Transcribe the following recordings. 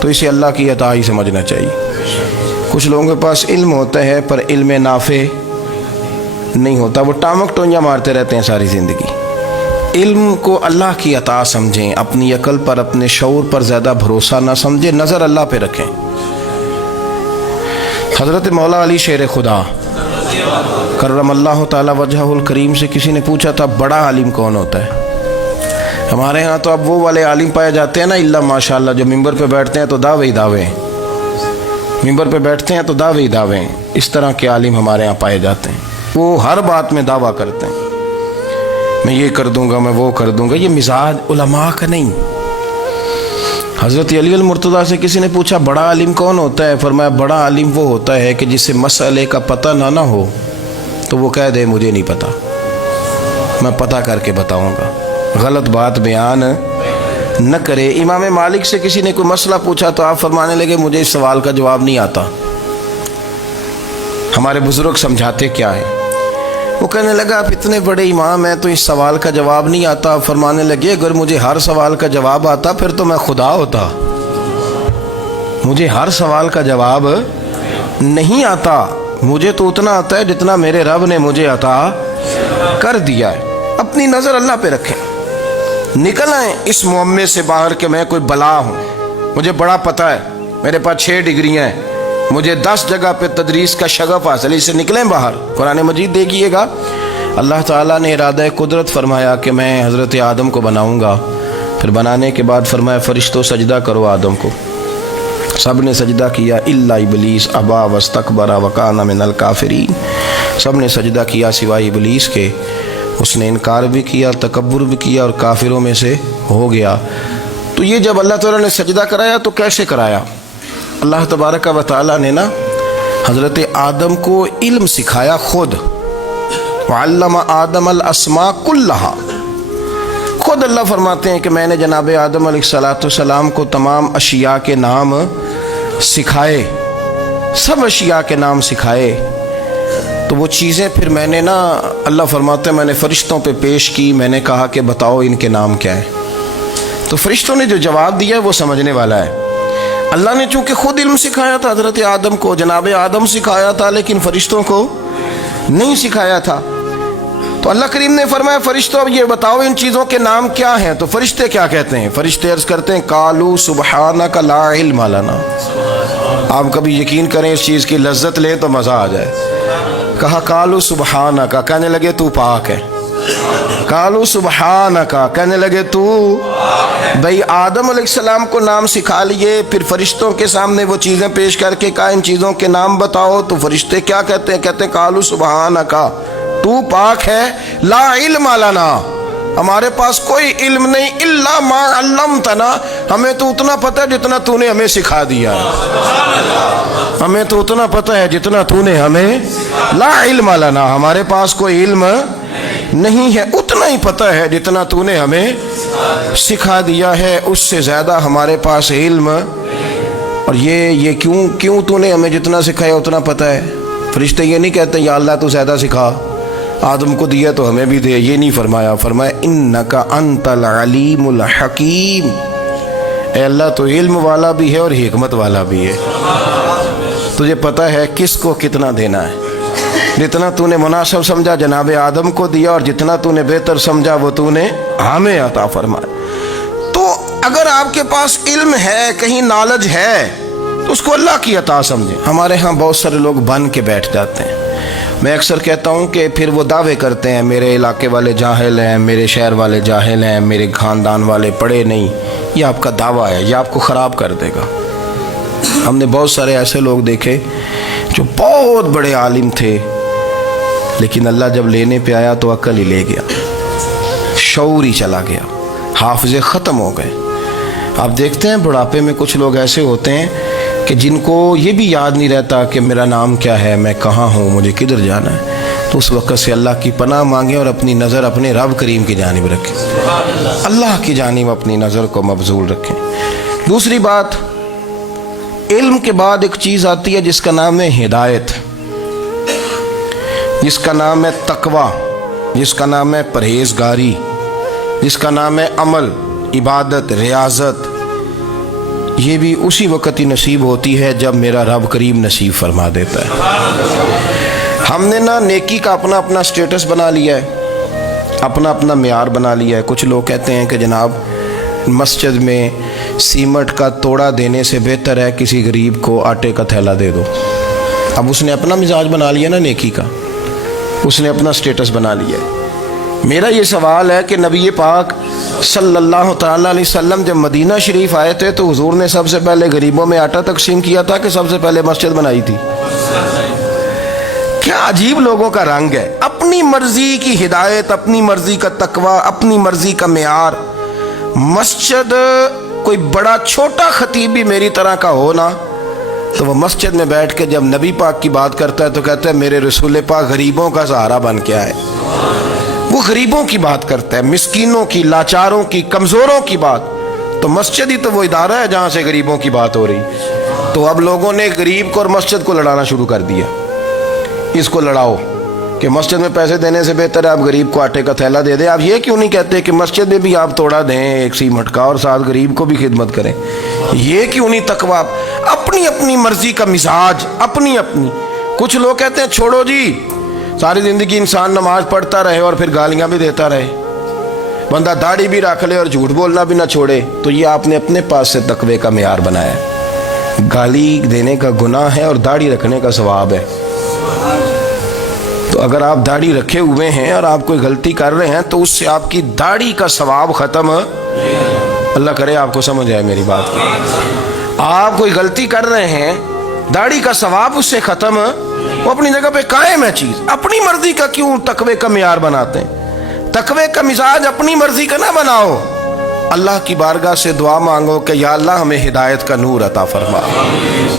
تو اسے اللہ کی عطا ہی سمجھنا چاہیے۔ کچھ لوگوں کے پاس علم ہوتا ہے پر علم نافع نہیں ہوتا، وہ ٹامک ٹونجا مارتے رہتے ہیں ساری زندگی۔ علم کو اللہ کی عطا سمجھیں، اپنی عقل پر اپنے شعور پر زیادہ بھروسہ نہ سمجھیں، نظر اللہ پہ رکھیں۔ حضرت مولا علی شیر خدا کرم اللہ تعالی وجہہ الکریم سے کسی نے پوچھا تھا بڑا عالم کون ہوتا ہے؟ ہمارے ہاں تو اب وہ والے عالم پائے جاتے ہیں نا اللہ ماشاءاللہ، جو ممبر پہ بیٹھتے ہیں تو دعوے ہی دعوے، ممبر پہ بیٹھتے ہیں تو دعوے ہی دعوے، اس طرح کے عالم ہمارے ہاں پائے جاتے ہیں۔ وہ ہر بات میں دعویٰ کرتے ہیں، میں یہ کر دوں گا، میں وہ کر دوں گا۔ یہ مزاج علماء کا نہیں۔ حضرت علی المرتضیٰ سے کسی نے پوچھا بڑا عالم کون ہوتا ہے؟ فرمایا بڑا عالم وہ ہوتا ہے کہ جسے مسئلے کا پتہ نہ ہو تو وہ کہہ دے مجھے نہیں پتہ، میں پتہ کر کے بتاؤں گا، غلط بات بیان نہ کرے۔ امام مالک سے کسی نے کوئی مسئلہ پوچھا تو آپ فرمانے لگے مجھے اس سوال کا جواب نہیں آتا، ہمارے بزرگ سمجھاتے کیا ہے؟ وہ کہنے لگا آپ اتنے بڑے امام ہیں تو اس سوال کا جواب نہیں آتا۔ آپ فرمانے لگے اگر مجھے ہر سوال کا جواب آتا پھر تو میں خدا ہوتا، مجھے ہر سوال کا جواب نہیں آتا، مجھے تو اتنا آتا ہے جتنا میرے رب نے مجھے عطا کر دیا ہے۔ اپنی نظر اللہ پہ رکھیں، نکل آئیں اس معمے سے باہر کہ میں کوئی بلا ہوں، مجھے بڑا پتہ ہے، میرے پاس 6 ڈگریاں ہیں، مجھے 10 جگہ پہ تدریس کا شغف حاصل ہے، اس سے نکلیں باہر۔ قرآن مجید دیکھیے گا، اللہ تعالیٰ نے ارادہ قدرت فرمایا کہ میں حضرت آدم کو بناؤں گا، پھر بنانے کے بعد فرمایا فرشتوں سجدہ کرو آدم کو، سب نے سجدہ کیا الا ابلیس ابا واستکبر وکان من الکافرین، سب نے سجدہ کیا سوائے ابلیس کے، اس نے انکار بھی کیا، تکبر بھی کیا اور کافروں میں سے ہو گیا۔ تو یہ جب اللہ تعالیٰ نے سجدہ کرایا تو کیسے کرایا؟ اللہ تبارک و تعالیٰ نے نا حضرت آدم کو علم سکھایا خود، وعلم آدم الاسماء کلہا، خود اللہ فرماتے ہیں کہ میں نے جناب آدم علیہ السلام کو تمام اشیاء کے نام سکھائے، سب اشیاء کے نام سکھائے۔ تو وہ چیزیں پھر میں نے نا، اللہ فرماتے ہیں میں نے فرشتوں پہ پیش کی، میں نے کہا کہ بتاؤ ان کے نام کیا ہے، تو فرشتوں نے جو جواب دیا ہے وہ سمجھنے والا ہے۔ اللہ نے چونکہ خود علم سکھایا تھا حضرت آدم کو، جناب آدم سکھایا تھا لیکن فرشتوں کو نہیں سکھایا تھا، تو اللہ کریم نے فرمایا فرشتوں اب یہ بتاؤ ان چیزوں کے نام کیا ہیں؟ تو فرشتے کیا کہتے ہیں؟ فرشتے عرض کرتے ہیں قالوا سبحانک لا علم لنا۔ آپ کبھی یقین کریں اس چیز کی لذت لیں تو مزہ آ جائے۔ کہا قالوا سبحانک، کہنے لگے تو پاک ہے، قالوا سبحانک، کہنے لگے تو بھئی آدم علیہ السلام کو نام سکھا لیے، پھر فرشتوں کے سامنے وہ چیزیں پیش کر کے کہا ان چیزوں کے نام بتاؤ، تو فرشتے کیا کہتے ہیں؟ کہتے ہیں قالوا سبحانک، تو پاک ہے، لا علم لنا، ہمارے پاس کوئی علم نہیں، الا ما علمتنا، ہمیں تو اتنا پتہ ہے جتنا تو نے ہمیں سکھا دیا ہے، ہمیں تو اتنا پتہ ہے جتنا تو نے ہمیں، لا علم لنا، ہمارے پاس کوئی علم نہیں ہے، اتنا ہی پتہ ہے جتنا تو نے ہمیں سکھا دیا ہے، اس سے زیادہ ہمارے پاس علم۔ اور یہ کیوں تو نے ہمیں جتنا سکھایا اتنا پتہ ہے؟ فرشتے یہ نہیں کہتے یا اللہ تو زیادہ سکھا، آدم کو دیا تو ہمیں بھی دے، یہ نہیں فرمایا، فرمایا انک انت العلیم الحکیم، اے اللہ تو علم والا بھی ہے اور حکمت والا بھی ہے، تجھے پتہ ہے کس کو کتنا دینا ہے، جتنا تو نے مناسب سمجھا جناب آدم کو دیا، اور جتنا تو نے بہتر سمجھا وہ تو نے ہمیں عطا فرمایا۔ تو اگر آپ کے پاس علم ہے، کہیں نالج ہے، تو اس کو اللہ کی عطا سمجھیں۔ ہمارے ہاں بہت سارے لوگ بن کے بیٹھ جاتے ہیں، میں اکثر کہتا ہوں کہ پھر وہ دعوے کرتے ہیں میرے علاقے والے جاہل ہیں، میرے شہر والے جاہل ہیں، میرے خاندان والے پڑھے نہیں، یہ آپ کا دعویٰ ہے، یہ آپ کو خراب کر دے گا۔ ہم نے بہت سارے ایسے لوگ دیکھے جو بہت بڑے عالم تھے، لیکن اللہ جب لینے پہ آیا تو عقل ہی لے گیا، شعور ہی چلا گیا، حافظے ختم ہو گئے۔ آپ دیکھتے ہیں بڑھاپے میں کچھ لوگ ایسے ہوتے ہیں کہ جن کو یہ بھی یاد نہیں رہتا کہ میرا نام کیا ہے، میں کہاں ہوں، مجھے کدھر جانا ہے۔ تو اس وقت سے اللہ کی پناہ مانگیں اور اپنی نظر اپنے رب کریم کی جانب رکھیں، اللہ کی جانب اپنی نظر کو مبذول رکھیں۔ دوسری بات، علم کے بعد ایک چیز آتی ہے جس کا نام ہے ہدایت، جس کا نام ہے تقوی، جس کا نام ہے پرہیزگاری، جس کا نام ہے عمل، عبادت، ریاضت۔ یہ بھی اسی وقت ہی نصیب ہوتی ہے جب میرا رب کریم نصیب فرما دیتا ہے۔ ہم نے نا نیکی کا اپنا اپنا سٹیٹس بنا لیا ہے، اپنا اپنا معیار بنا لیا ہے۔ کچھ لوگ کہتے ہیں کہ جناب مسجد میں سیمنٹ کا توڑا دینے سے بہتر ہے کسی غریب کو آٹے کا تھیلا دے دو۔ اب اس نے اپنا مزاج بنا لیا نا نیکی کا، اس نے اپنا سٹیٹس بنا لیا ہے۔ میرا یہ سوال ہے کہ نبی پاک صلی اللہ تعالیٰ علیہ وسلم جب مدینہ شریف آئے تھے تو حضور نے سب سے پہلے غریبوں میں آٹا تقسیم کیا تھا کہ سب سے پہلے مسجد بنائی تھی؟ کیا عجیب لوگوں کا رنگ ہے، اپنی مرضی کی ہدایت، اپنی مرضی کا تقوی، اپنی مرضی کا معیار۔ مسجد کوئی بڑا چھوٹا خطیب بھی میری طرح کا ہو نا تو وہ مسجد میں بیٹھ کے جب نبی پاک کی بات کرتا ہے تو کہتا ہے میرے رسول پاک غریبوں کا سہارا بن کے آئے۔ وہ غریبوں کی بات کرتا ہے، مسکینوں کی، لاچاروں کی، کمزوروں کی بات۔ تو مسجد ہی تو وہ ادارہ ہے جہاں سے غریبوں کی بات ہو رہی۔ تو اب لوگوں نے غریب کو اور مسجد کو لڑانا شروع کر دیا، اس کو لڑاؤ کہ مسجد میں پیسے دینے سے بہتر ہے آپ غریب کو آٹے کا تھیلا دے دیں۔ آپ یہ کیوں نہیں کہتے کہ مسجد میں بھی آپ توڑا دیں ایک سیمنٹ کا اور ساتھ غریب کو بھی خدمت کریں؟ یہ کیوں نہیں تقویٰ؟ اپنی اپنی مرضی کا مزاج، اپنی اپنی۔ کچھ لوگ کہتے ہیں چھوڑو جی، ساری زندگی انسان نماز پڑھتا رہے اور پھر گالیاں بھی دیتا رہے، بندہ داڑھی بھی رکھ لے اور جھوٹ بولنا بھی نہ چھوڑے۔ تو یہ آپ نے اپنے پاس سے تقوی کا معیار بنایا ہے۔ گالی دینے کا گناہ ہے اور داڑھی رکھنے کا ثواب ہے۔ تو اگر آپ داڑھی رکھے ہوئے ہیں اور آپ کوئی غلطی کر رہے ہیں تو اس سے آپ کی داڑھی کا ثواب ختم، اللہ کرے آپ کو سمجھ آئے میری بات۔ آپ کوئی غلطی کر رہے ہیں، داڑھی کا ثواب اس سے ختم، وہ اپنی جگہ پہ قائم ہے چیز۔ اپنی مرضی کا کیوں تقوی کا معیار بناتے ہیں؟ تقوی کا مزاج اپنی مرضی کا نہ بناؤ۔ اللہ کی بارگاہ سے دعا مانگو کہ یا اللہ ہمیں ہدایت کا نور عطا فرما،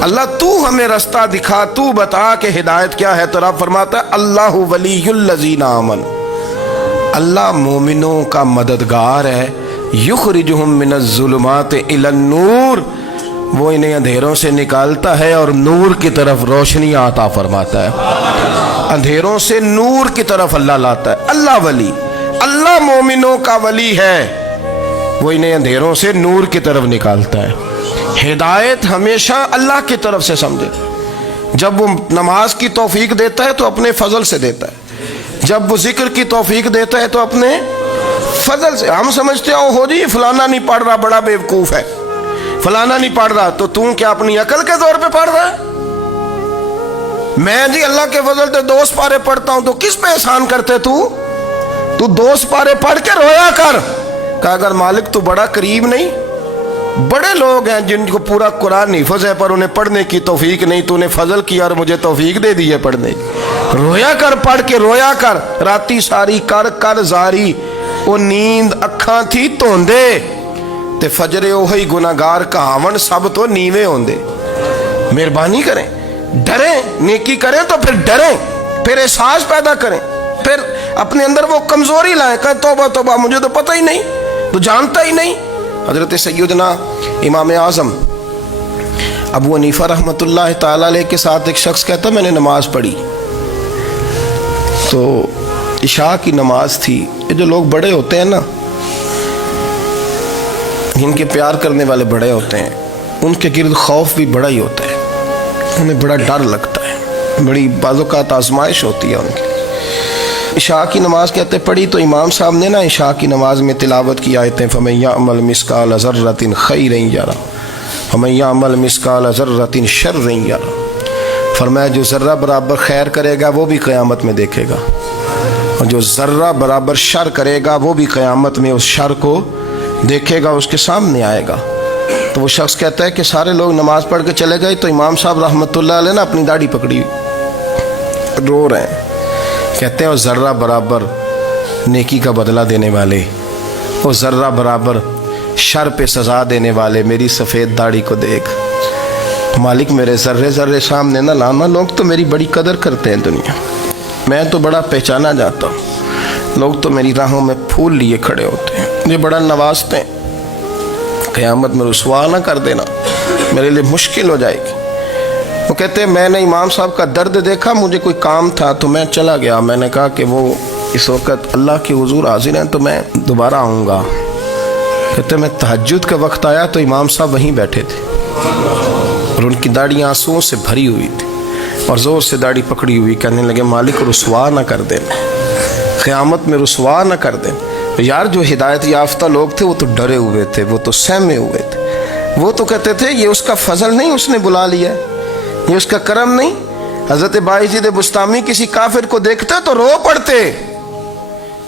اللہ تو ہمیں رستہ دکھا، تو بتا کہ ہدایت کیا ہے۔ تو رب فرماتا ہے اللہ ولی الذین آمنوا، اللہ مومنوں کا مددگار ہے، یخرجہم من الظلمات الی النور، وہ انہیں اندھیروں سے نکالتا ہے اور نور کی طرف روشنی عطا فرماتا ہے۔ اندھیروں سے نور کی طرف اللہ لاتا ہے۔ اللہ ولی، اللہ مومنوں کا ولی ہے، وہ انہیں اندھیروں سے نور کی طرف نکالتا ہے۔ ہدایت ہمیشہ اللہ کی طرف سے سمجھے۔ جب وہ نماز کی توفیق دیتا ہے تو اپنے فضل سے دیتا ہے، جب وہ ذکر کی توفیق دیتا ہے تو اپنے فضل سے۔ ہم سمجھتے ہو جی فلانا نہیں پڑھ رہا بڑا بیوقوف ہے، فلانا نہیں پڑھ رہا، تو تم کیا اپنی عقل کے زور پہ پڑھ رہا ہے؟ میں جی اللہ کے فضل سے 2 سپارے پڑھتا ہوں، تو کس پہ احسان کرتے تو 2 سپارے پڑھ کے رویا کر کہ اگر مالک تو بڑا قریب نہیں۔ بڑے لوگ ہیں جن کو پورا قرآن حفظ ہے پر انہیں پڑھنے کی توفیق نہیں، تو انہیں فضل کیا اور مجھے توفیق دے دی ہے پڑھنے کی۔ رویا کر، پڑھ کے رویا کر، راتی ساری کر کر زاری، وہ نیند اکھاں تھی توندے تے فجرے اوہی گناہگار کہاون سب تو نیوے ہوندے۔ مہربانی کریں، ڈریں، نیکی کریں تو پھر ڈریں، پھر احساس پیدا کریں، پھر اپنے اندر وہ کمزوری لائیں کہ توبہ توبہ مجھے تو پتہ ہی نہیں، تو جانتا ہی نہیں۔ حضرت سیدنا امام اعظم ابو حنیفہ رحمۃ اللہ تعالیٰ علیہ کے ساتھ ایک شخص کہتا میں نے نماز پڑھی، تو عشاء کی نماز تھی۔ یہ جو لوگ بڑے ہوتے ہیں نا، جن کے پیار کرنے والے بڑے ہوتے ہیں، ان کے گرد خوف بھی بڑا ہی ہوتا ہے، انہیں بڑا ڈر لگتا ہے، بڑی بعض اوقات آزمائش ہوتی ہے ان کی۔ عشاء کی نماز کہتے پڑھی تو امام صاحب نے نا عشاء کی نماز میں تلاوت کی آیتیں فَمَن يَعْمَلْ مِثْقَالَ ذَرَّةٍ خَيْرًا يَرَهُ وَمَن يَعْمَلْ مِثْقَالَ ذَرَّةٍ شَرًّا يَرَهُ، فرمایا جو ذرہ برابر خیر کرے گا وہ بھی قیامت میں دیکھے گا، اور جو ذرہ برابر شر کرے گا وہ بھی قیامت میں اس شر کو دیکھے گا، اس کے سامنے آئے گا۔ تو وہ شخص کہتا ہے کہ سارے لوگ نماز پڑھ کے چلے گئے تو امام صاحب رحمۃ اللہ علیہ نے اپنی داڑھی پکڑی، رو رہے ہیں، کہتے ہیں وہ ذرہ برابر نیکی کا بدلہ دینے والے، وہ ذرہ برابر شر پہ سزا دینے والے، میری سفید داڑھی کو دیکھ مالک، میرے ذرے ذرے سامنے نہ لانا، لوگ تو میری بڑی قدر کرتے ہیں دنیا، میں تو بڑا پہچانا جاتا ہوں، لوگ تو میری راہوں میں پھول لیے کھڑے ہوتے ہیں، مجھے بڑا نوازتے ہیں، قیامت میں رسوا نہ کر دینا، میرے لیے مشکل ہو جائے گی۔ وہ کہتے ہیں میں نے امام صاحب کا درد دیکھا، مجھے کوئی کام تھا تو میں چلا گیا، میں نے کہا کہ وہ اس وقت اللہ کے حضور حاضر ہیں تو میں دوبارہ آؤں گا۔ کہتے ہیں میں تہجد کا وقت آیا تو امام صاحب وہیں بیٹھے تھے، اور ان کی داڑھی آنسوؤں سے بھری ہوئی تھی اور زور سے داڑھی پکڑی ہوئی، کہنے لگے مالک رسوا نہ کر دینا، قیامت میں رسوا نہ کر دینا۔ یار جو ہدایت یافتہ لوگ تھے وہ تو ڈرے ہوئے تھے، وہ تو سہمے ہوئے تھے، وہ تو کہتے تھے یہ اس کا فضل نہیں، اس نے بلا لیا ہے، یہ اس کا کرم نہیں۔ حضرت باعزید بستامی کسی کافر کو دیکھتے تو رو پڑتے،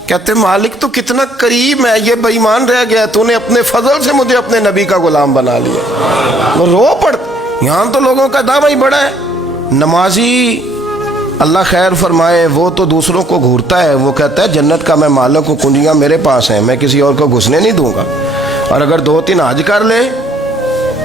کہتے مالک تو کتنا کریم ہے، یہ بے ایمان رہ گیا، تو نے اپنے فضل سے مجھے اپنے نبی کا غلام بنا لیا۔ وہ رو پڑتے۔ یہاں تو لوگوں کا دعویٰ ہی بڑا ہے، نمازی اللہ خیر فرمائے وہ تو دوسروں کو گھورتا ہے، وہ کہتا ہے جنت کا میں مالک ہوں، کنجیاں میرے پاس ہیں، میں کسی اور کو گھسنے نہیں دوں گا۔ اور اگر 2-3 حج کر لے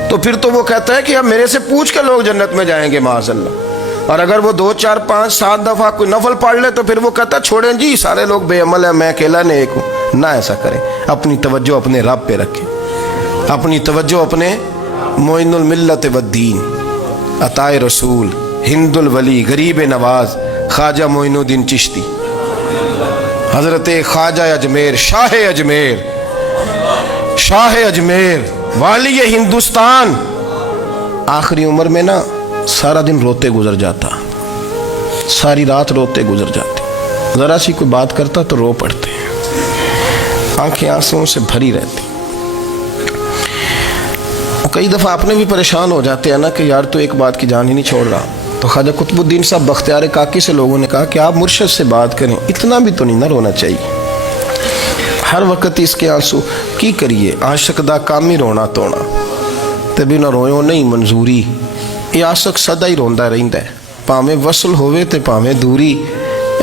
تو پھر تو وہ کہتا ہے کہ اب میرے سے پوچھ کے لوگ جنت میں جائیں گے معاذ اللہ۔ اور اگر وہ 2 4 5 7 دفعہ کوئی نفل پڑھ لے تو پھر وہ کہتا ہے چھوڑیں جی سارے لوگ بے عمل ہیں، میں اکیلا نیک ہوں۔ نہ ایسا کریں، اپنی توجہ اپنے رب پہ رکھیں، اپنی توجہ اپنے معین الملت والدین، عطا رسول، ہند الولی، غریب نواز، خواجہ معین الدین چشتی، حضرت خواجہ اجمیر، شاہ اجمیر، والی ہندوستان۔ آخری عمر میں نا سارا دن روتے گزر جاتا، ساری رات روتے گزر جاتے، ذرا سی کوئی بات کرتا تو رو پڑتے، آنکھیں آنسوؤں سے بھری رہتی۔ کئی دفعہ اپنے بھی پریشان ہو جاتے ہیں نا کہ یار تو ایک بات کی جان ہی نہیں چھوڑ رہا۔ تو خواجہ قطب الدین صاحب بختیار کاکی سے لوگوں نے کہا کہ آپ مرشد سے بات کریں، اتنا بھی تو نہیں نہ رونا چاہیے، ہر وقت اس کے آنسو کی کریے، عاشق دا کام ہی رونا تونا، تبھی نہ رویوں نہیں منظوری، یہ عاشق سدا ہی روندا رہندا ہے، پاویں وصل ہوئے تے پاویں دوری،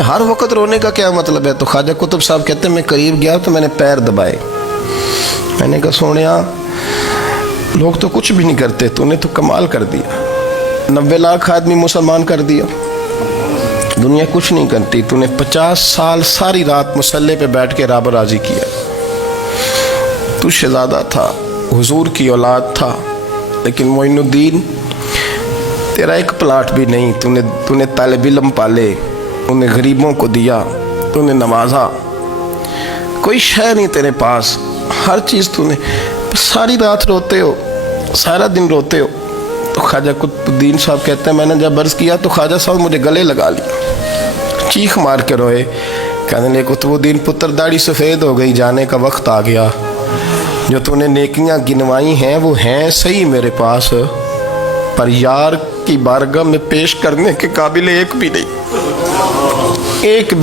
ہر وقت رونے کا کیا مطلب ہے؟ تو خواجہ قطب صاحب کہتے ہیں میں قریب گیا تو میں نے پیر دبائے، میں نے کہا سونیا لوگ تو کچھ بھی نہیں کرتے، تو نے تو کمال کر دیا، 90 لاکھ آدمی مسلمان کر دیا، دنیا کچھ نہیں کرتی، تو نے 50 سال ساری رات مسلح پہ بیٹھ کے رب راضی کیا، تو شہزادہ تھا، حضور کی اولاد تھا، لیکن معین الدین تیرا ایک پلاٹ بھی نہیں، تو نے طالب علم پالے، انہیں غریبوں کو دیا، تو نے نوازا، کوئی شے نہیں تیرے پاس، ہر چیز تو نے، ساری رات روتے ہو، سارا دن روتے ہو۔ تو خواجہ قطب الدین صاحب کہتے ہیں میں نے جب عرض کیا تو خواجہ صاحب مجھے گلے لگا لیا، چیخ مار کے روئے، کہنے لگے قطب الدین پتر داڑھی سفید ہو گئی، جانے کا وقت آ گیا، جو تو نے نیکیاں گنوائی ہیں وہ ہیں صحیح میرے پاس، پر یار کی بارگاہ میں پیش کرنے کے قابل ایک بھی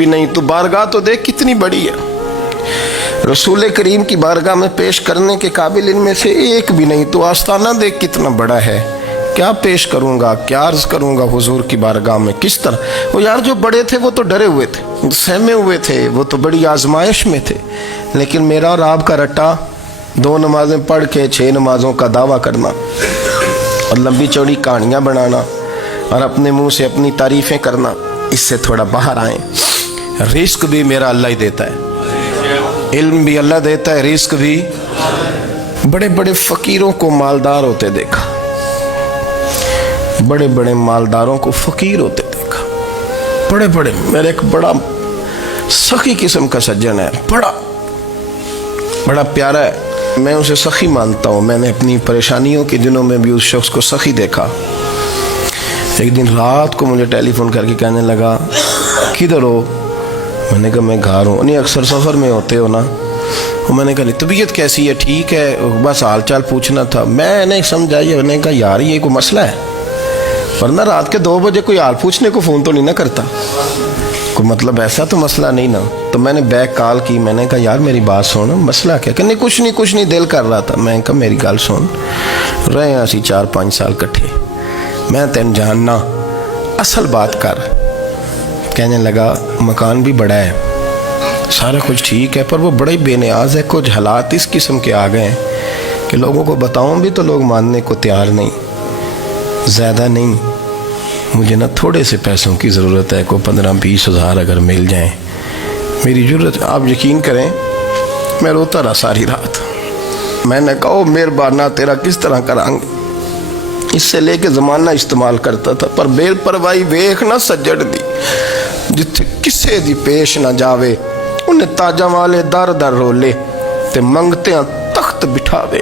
نہیں، تو بارگاہ تو دیکھ کتنی بڑی ہے، رسول کریم کی بارگاہ میں پیش کرنے کے قابل ان میں سے ایک بھی نہیں، تو آستانہ دیکھ کتنا بڑا ہے، کیا پیش کروں گا، کیا عرض کروں گا حضور کی بارگاہ میں، کس طرح؟ وہ یار جو بڑے تھے وہ تو ڈرے ہوئے تھے، سہمے ہوئے تھے، وہ تو بڑی آزمائش میں تھے، لیکن میرا اور آپ کا رٹا 2 نمازیں پڑھ کے 6 نمازوں کا دعویٰ کرنا اور لمبی چوڑی کہانیاں بنانا اور اپنے منہ سے اپنی تعریفیں کرنا، اس سے تھوڑا باہر آئیں۔ رزق بھی میرا اللہ ہی دیتا ہے، علم بھی اللہ دیتا ہے، رزق بھی۔ بڑے بڑے فقیروں کو مالدار ہوتے دیکھا، بڑے بڑے مالداروں کو فقیر ہوتے دیکھا، بڑے بڑے، میرے ایک بڑا سخی قسم کا سجن ہے، بڑا پیارا ہے، میں اسے سخی مانتا ہوں، میں نے اپنی پریشانیوں کے دنوں میں بھی اس شخص کو سخی دیکھا۔ ایک دن رات کو مجھے ٹیلی فون کر کے کہنے لگا کدھر ہو؟ میں نے کہا میں گھر ہوں۔ نہیں اکثر سفر میں ہوتے ہو نا؟ میں نے کہا طبیعت کیسی ہے؟ ٹھیک ہے، بس حال چال پوچھنا تھا۔ میں نے سمجھائی، میں نے کہا یار یہ کوئی مسئلہ ہے، ورنہ رات کے 2 بجے کوئی حال پوچھنے کو فون تو نہیں نہ کرتا، کوئی مطلب ایسا تو مسئلہ نہیں نا۔ تو میں نے بیک کال کی، میں نے کہا یار میری بات سن، مسئلہ کیا؟ کہ نہیں کچھ نہیں دل کر رہا تھا۔ میں نے کہا میری گل سن، رہے ہیں اسی 4-5 سال کٹھے، میں تین جاننا، اصل بات کر۔ کہنے لگا مکان بھی بڑا ہے، سارا کچھ ٹھیک ہے، پر وہ بڑا ہی بے نیاز ہے، کچھ حالات اس قسم کے آ گئے ہیں کہ لوگوں کو بتاؤں بھی تو لوگ ماننے کو تیار نہیں، زیادہ نہیں، مجھے نا تھوڑے سے پیسوں کی ضرورت ہے، کوئی 15-20 ہزار اگر مل جائیں، میری ضرورت۔ آپ یقین کریں میں روتا رہا ساری رات۔ میں نے کہا مہربانہ تیرا کس طرح کریں گے، اس سے لے کے زمانہ استعمال کرتا تھا، پر بے پرواہی ویکھ نہ سجڑ دی، جتھے کسے دی پیش نہ جاوے، انہیں تاجاں والے در در رولے تے منگتیاں تخت بٹھاوے۔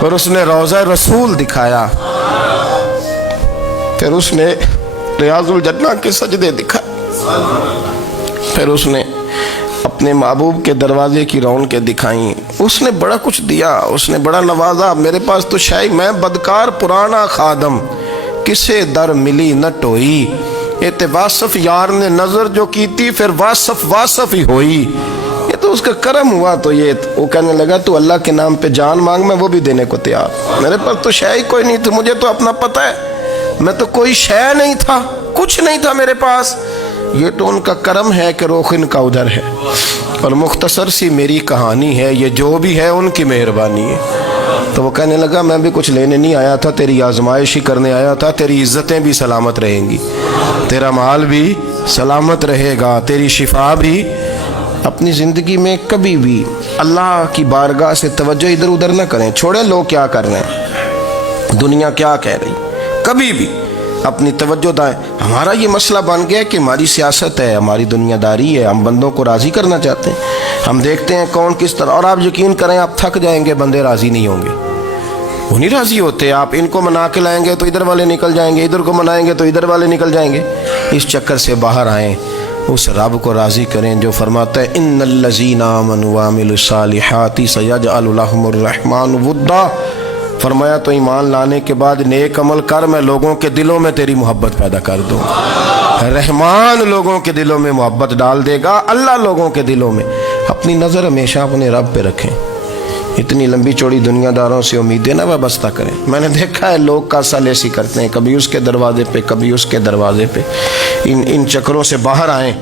پھر اس نے روضہ رسول دکھایا، پھر اس نے ریاض الجنہ کے سجدے دکھائے، پھر اس نے اپنے محبوب کے دروازے کی رونقیں دکھائیں۔ اس نے بڑا کچھ دیا، اس نے بڑا نوازا۔ میرے پاس تو شاید میں بدکار پرانا خادم، کسے در ملی نہ ٹوئی، ایت واصف یار نے نظر جو کی تھی، پھر واصف ہی ہوئی۔ یہ تو اس کا کرم ہوا۔ تو یہ وہ کہنے لگا تو اللہ کے نام پہ جان مانگ، میں وہ بھی دینے کو تیار۔ میرے پاس تو شے کوئی نہیں تھی، مجھے تو اپنا پتہ ہے، میں تو کوئی شے نہیں تھا، کچھ نہیں تھا میرے پاس۔ یہ تو ان کا کرم ہے کہ رخ ان کا ادھر ہے، اور مختصر سی میری کہانی ہے، یہ جو بھی ہے ان کی مہربانی ہے۔ تو وہ کہنے لگا میں بھی کچھ لینے نہیں آیا تھا، تیری آزمائش ہی کرنے آیا تھا۔ تیری عزتیں بھی سلامت رہیں گی، تیرا مال بھی سلامت رہے گا، تیری شفا بھی۔ اپنی زندگی میں کبھی بھی اللہ کی بارگاہ سے توجہ ادھر ادھر نہ کریں، چھوڑیں لوگ کیا کر رہے ہیں، دنیا کیا کہہ رہی، کبھی بھی اپنی توجہ دائیں۔ ہمارا یہ مسئلہ بن گیا کہ ہماری سیاست ہے، ہماری دنیا داری ہے، ہم بندوں کو راضی کرنا چاہتے ہیں، ہم دیکھتے ہیں کون کس طرح، اور آپ یقین کریں آپ تھک جائیں گے، بندے راضی نہیں ہوں گے، وہ نہیں راضی ہوتے۔ آپ ان کو منا کے لائیں گے تو ادھر والے نکل جائیں گے، ادھر کو منائیں گے تو ادھر والے نکل جائیں گے۔ اس چکر سے باہر آئیں، اس رب کو راضی کریں جو فرماتا ہے ان الذین آمنوا وعملوا الصالحات سیجعل لهم الرحمن ودا۔ فرمایا تو ایمان لانے کے بعد نیک عمل کر، میں لوگوں کے دلوں میں تیری محبت پیدا کر دوں۔ رحمان لوگوں کے دلوں میں محبت ڈال دے گا، اللہ لوگوں کے دلوں میں۔ اپنی نظر ہمیشہ اپنے رب پہ رکھیں، اتنی لمبی چوڑی دنیا داروں سے امیدیں نہ وابستہ کریں۔ میں نے دیکھا ہے لوگ کاسا لیسی کرتے ہیں، کبھی اس کے دروازے پہ کبھی اس کے دروازے پہ۔ ان چکروں سے باہر آئیں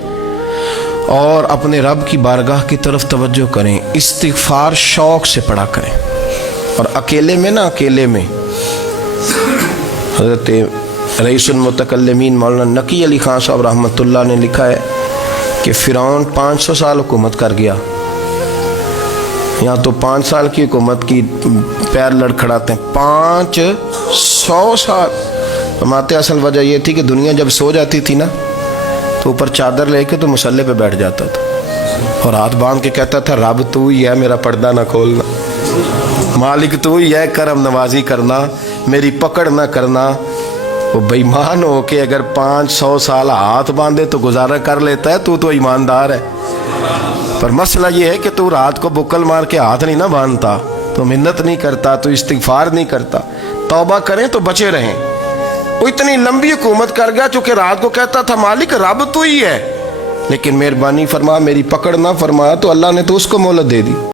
اور اپنے رب کی بارگاہ کی طرف توجہ کریں۔ استغفار شوق سے پڑھا کریں، اور اکیلے میں نہ، اکیلے میں حضرت رئیس المتکلمین مولانا نقی علی خان صاحب رحمۃ اللہ نے لکھا ہے کہ فرعون 500 سال حکومت کر گیا، یہاں تو 5 سال کی حکومت کی پیر لڑکھڑاتے ہیں، 500 سال۔ فرماتے اصل وجہ یہ تھی کہ دنیا جب سو جاتی تھی نا تو اوپر چادر لے کے تو مصلے پہ بیٹھ جاتا تھا، اور ہاتھ باندھ کے کہتا تھا رب تو ہی ہے، میرا پردہ نہ کھولنا، مالک تو ہی ہے، کرم نوازی کرنا، میری پکڑ نہ کرنا۔ وہ بے ایمان ہو کے اگر 500 سال ہاتھ باندھے تو گزارا کر لیتا ہے، تو ایماندار ہے۔ پر مسئلہ یہ ہے کہ تو رات کو بکل مار کے ہاتھ نہیں نہ باندھتا، تو منت نہیں کرتا، تو استغفار نہیں کرتا۔ توبہ کریں تو بچے رہیں۔ وہ اتنی لمبی حکومت کر گیا چونکہ رات کو کہتا تھا مالک رب تو ہی ہے، لیکن مہربانی فرما، میری پکڑ نہ فرمایا، تو اللہ نے تو اس کو مہلت دے دی۔